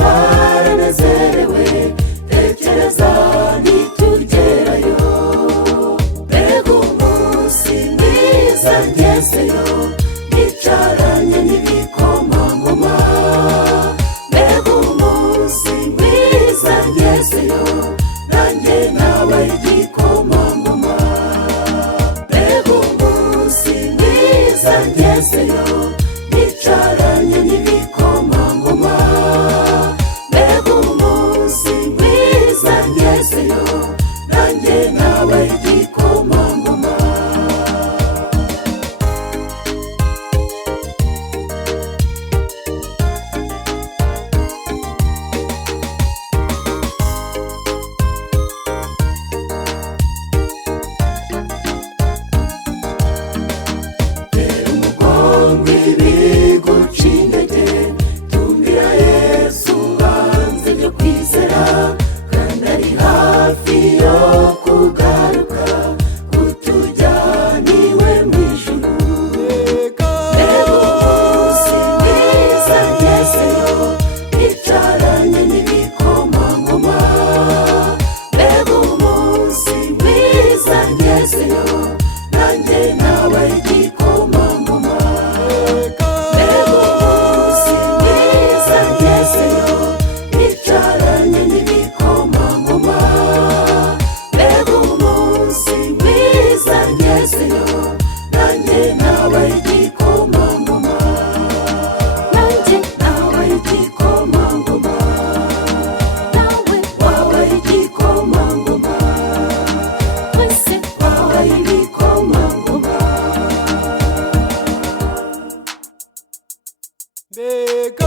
baranezerewe, tekereza nitugerayo. Mbega umunsi mwiza ngezeyo, nicaranye n'ibikomangoma. Mbega umunsi mwiza ngezeyo, nanjye nabaye igikomangoma. Mbega umunsi mwiza ngezeyo, nicaranye n'ibikomangoma. Mbega umunsi mwiza ngezeyo, nanjye nabaye igikomangoma. Tera umugongo ibiguca intege, tumira Yesu banze byo kwizera, kandi ari hafi yo kugaruka kutujyana iwe mu ijuru. Mbega umunsi mwiza ngezeyo, nicaranye n'ibikomangoma. Mbega umunsi mwiza ngezeyo, nanjye nabaye igikomangoma. Mbega umunsi mwiza ngezeyo, nicaranye n'ibikomangoma. Mbega umunsi mwiza ngezeyo, nanjye nabaye igikomangoma. Nanjye nabaye igikomangoma, nawe wabaye igikomangoma, twese twabaye ibikomangoma. Mbega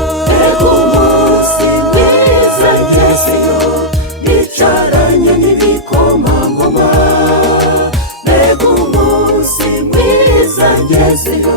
umunsi mwiza ngezeyo, nicaranye n'ibikomangoma. Mbega umunsi mwiza ngezeyo,